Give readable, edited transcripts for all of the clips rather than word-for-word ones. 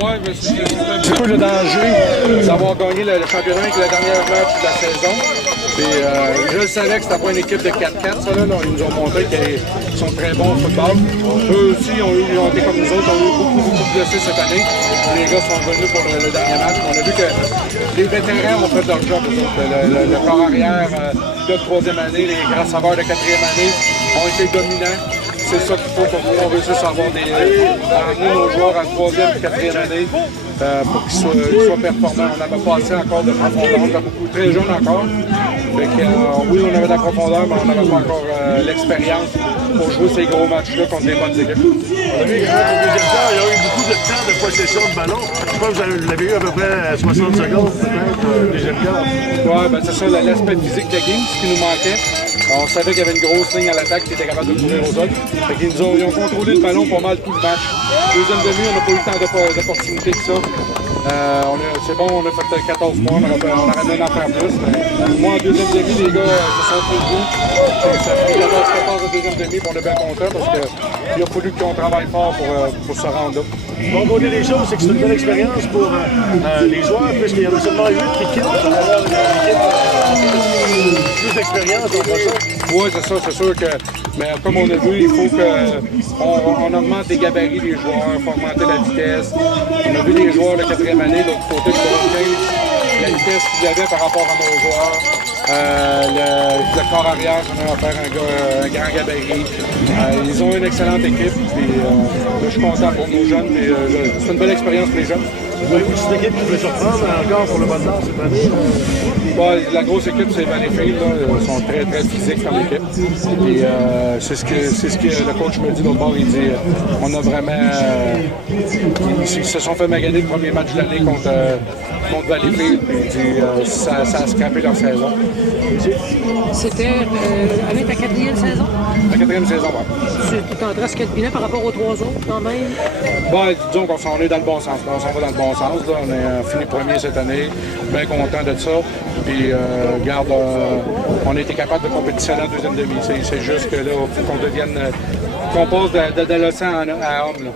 Oui, mais c'est un petit peu le danger d'avoir gagné le championnat avec le dernier match de la saison. Et, je savais que c'était pas une équipe de 4-4, ça, là. Ils nous ont montré qu'ils sont très bons au football. Eux aussi, ils ont été comme nous autres, ont eu beaucoup de blessés cette année. Les gars sont venus pour le dernier match. On a vu que les vétérans ont fait leur job. Le corps arrière de troisième année, les grands saveurs de quatrième année ont été dominants. C'est ça qu'il faut pour qu'on réussisse à amener nos joueurs en troisième et quatrième année pour qu'ils soient performants. On n'avait pas assez encore de profondeur, on était beaucoup très jeunes encore. Oui, on avait de la profondeur, mais on n'avait pas encore l'expérience pour jouer ces gros matchs-là contre les bonnes équipes. On a vu qu'au deuxième temps, il y a eu beaucoup de temps de possession de ballon. Je pense que vous l'avez eu à peu près 60 secondes, peut-être, au deuxième quart. Oui, ben c'est ça, l'aspect physique de la game, ce qui nous manquait. On savait qu'il y avait une grosse ligne à l'attaque qui était capable de courir aux autres. Ils ont contrôlé le ballon pas mal tout le match. Deuxième demi, on n'a pas eu tant d'opportunités que ça. C'est bon, on a fait 14 points, on aurait dû en faire plus. Mais moi, en deuxième demi, les gars se sont pris le goût. Ça fait 14 de deuxième demi, puis on est bien content parce qu'il a fallu qu'on travaille fort pour se rendre là. Bon côté des choses, c'est que c'est une belle expérience pour les joueurs, puisqu'il y en a seulement 8 qui quittent. Alors, plus d'expérience, on voit ça. Oui, c'est ça, c'est sûr que, mais comme on a vu, il faut qu'on augmente les gabarits des joueurs, il faut augmenter la vitesse. On a vu les joueurs de quatrième année, de l'autre côté de la vitesse qu'ils avaient par rapport à nos joueurs. Le corps arrière, on a offert un grand gabarit. Ils ont une excellente équipe. Puis, je suis content pour nos jeunes. C'est une belle expérience pour les jeunes. Vous avez une équipe qui peut surprendre encore pour le Val-d'Or cette année? La grosse équipe, c'est Valleyfield. Ils sont très, très physiques comme équipe. Et c'est ce que le coach me dit l'autre bord. Il dit on a vraiment. Ils se sont fait maganer le premier match de l'année contre Valleyfield. Il dit ça a scrappé leur saison. C'était avec ta quatrième saison? La quatrième saison, oui. Tu t'en 4 bilans par rapport aux 3 autres, quand même? Disons qu'on est dans le bon sens. On s'en va dans le bon sens. Là. On est fini premier cette année. Bien content de ça. Puis, regarde, on a été capable de compétitionner en deuxième demi. C'est juste que là, il faut qu'on devienne. Qu'on passe d'adolescent à homme. Là.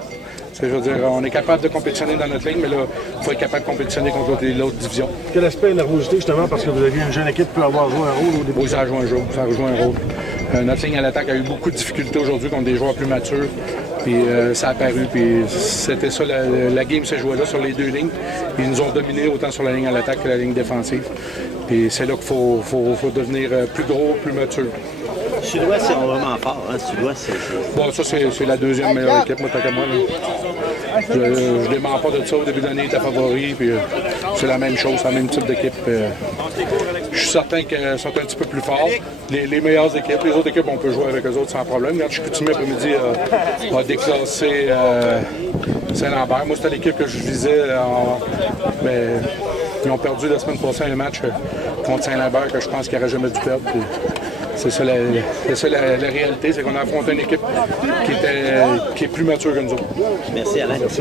Je veux dire, on est capable de compétitionner dans notre ligne, mais là, il faut être capable de compétitionner contre l'autre division. Quel aspect de nervosité, justement, parce que vous aviez une jeune équipe qui peut avoir joué un rôle au début? Oui, ça a joué un rôle. Notre ligne à l'attaque a eu beaucoup de difficultés aujourd'hui contre des joueurs plus matures. Puis ça a apparu, puis c'était ça, la game s'est jouée là sur les deux lignes. Ils nous ont dominés autant sur la ligne à l'attaque que la ligne défensive. Puis c'est là qu'il faut devenir plus gros, plus mature. Sud-Ouest, c'est vraiment fort. Hein? Sud-Ouest, c'est... Bon, ça, c'est la deuxième meilleure équipe, moi, tant qu'à moi. Là. Je ne dément pas de ça. Au début de l'année, il était favori, puis c'est la même chose, c'est le même type d'équipe. Je suis certain qu'elles sont un petit peu plus forts. Les meilleures équipes, les autres équipes, on peut jouer avec eux autres sans problème. Quand je suis coutumier après-midi a déclassé Saint-Lambert. Moi, c'était l'équipe que je visais, mais ils ont perdu la semaine passée un match contre Saint-Lambert que je pense qu'ils n'auraient jamais dû perdre. Puis c'est ça la réalité, c'est qu'on a affronté une équipe qui est plus mature que nous autres. Merci Alain. Merci.